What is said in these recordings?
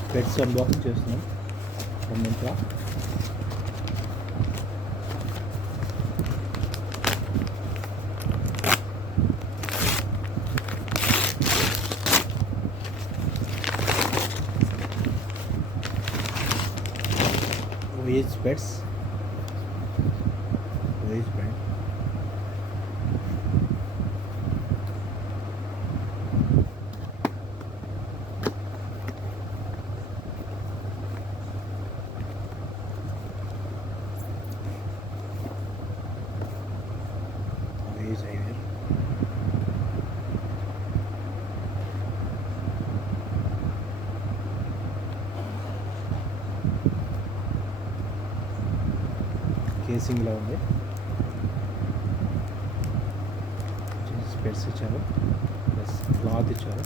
స్పెట్స్ unboxing చేస్తున్నాం from Myntra. Waze specs, Waze brand. Waze Air. కేసింగ్లో ఉంది. స్పెట్స్ ఇచ్చారు, ప్లస్ క్లాత్ ఇచ్చారు.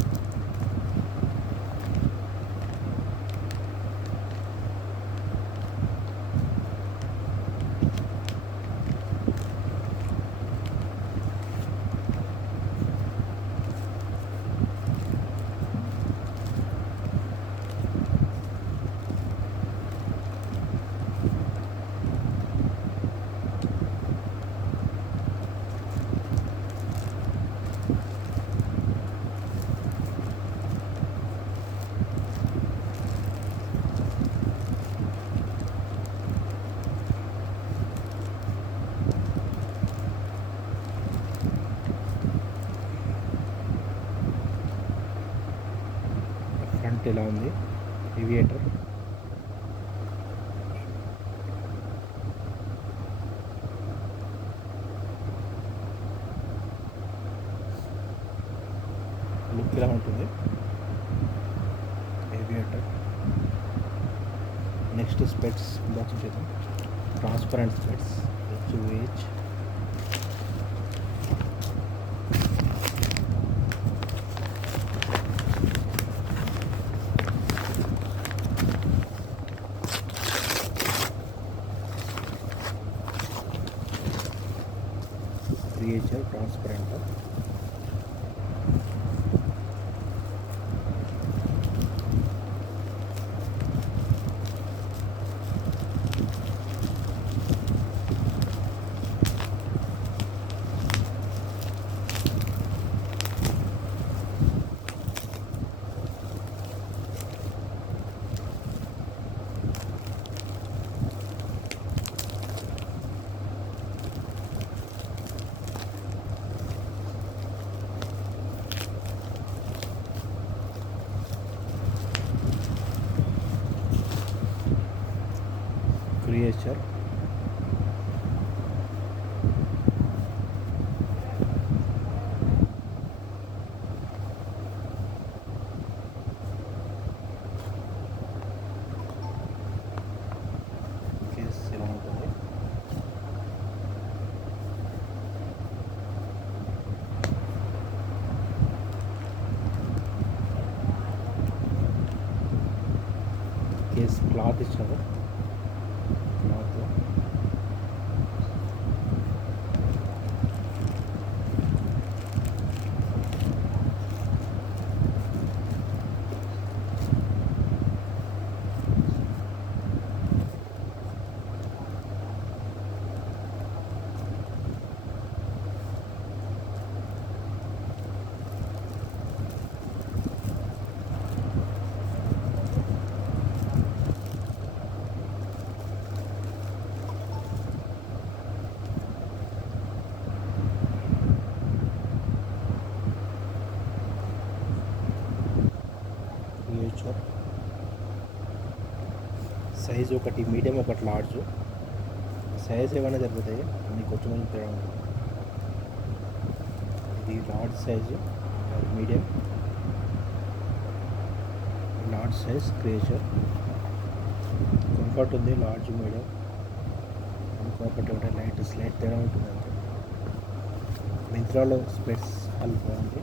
ఫ్రంట్ ఇలా ఉంది, ఏవియేటర్. లుక్ ఇలా ఉంటుంది ఏవియేటర్. నెక్స్ట్ స్పెట్స్ బాక్సింగ్ చేద్దాం. ట్రాన్స్పరెంట్ స్పెట్స్ వేజ్. Creature transparent. క్రియేచర్ కేస్ ఇలా ఉంటుంది. కేస్ క్లాత్ ఇచ్చారు. సైజ్ ఒకటి మీడియం, ఒకటి లార్జ్. సైజ్ ఏమైనా సరిపోతాయి, అన్ని కొంచెం తేడా ఉంటుంది. ఇది large size, medium. Large size creature. Comfort ఉంది, లార్జ్ మీడియం. ఇంకొకటి ఒకటి లైట్ స్లైట్ తేడా ఉంటుంది అంతే. మింత్రాలో స్పెట్స్ అల్ప ఉంది.